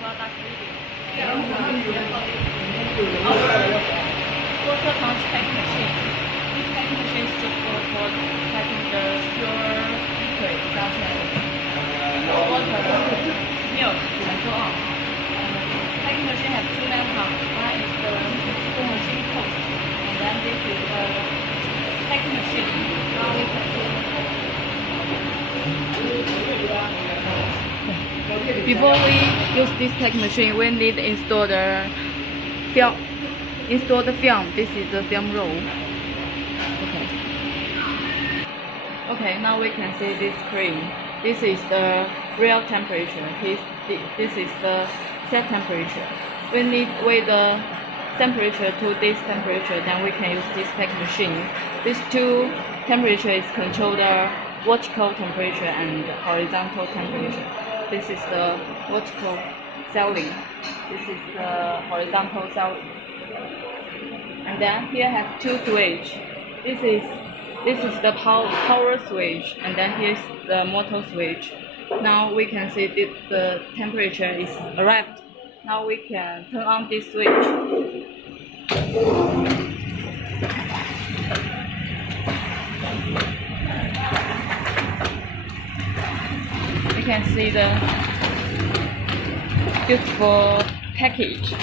product reading. Water punch packing machine. This packing machine is suitable for packing the pure liquid such as water, milk, and so on. Packing machine has two main parts. One is the machine post, and then this is the packing machine. Now we can see. Before we use this packing machine, we need to install the film. Install the film. This is the film roll. Okay, now we can see this screen. This is the real temperature. This is the set temperature. We need to weigh the temperature to this temperature, then we can use this packing machine. These two temperatures control the vertical temperature and horizontal temperature. This is the vertical sealing. This is the horizontal sealing. And then here have two switch. This is the power switch, and then here's the motor switch. Now we can see that the temperature is arrived. Now we can turn on this switch. You can see the beautiful package.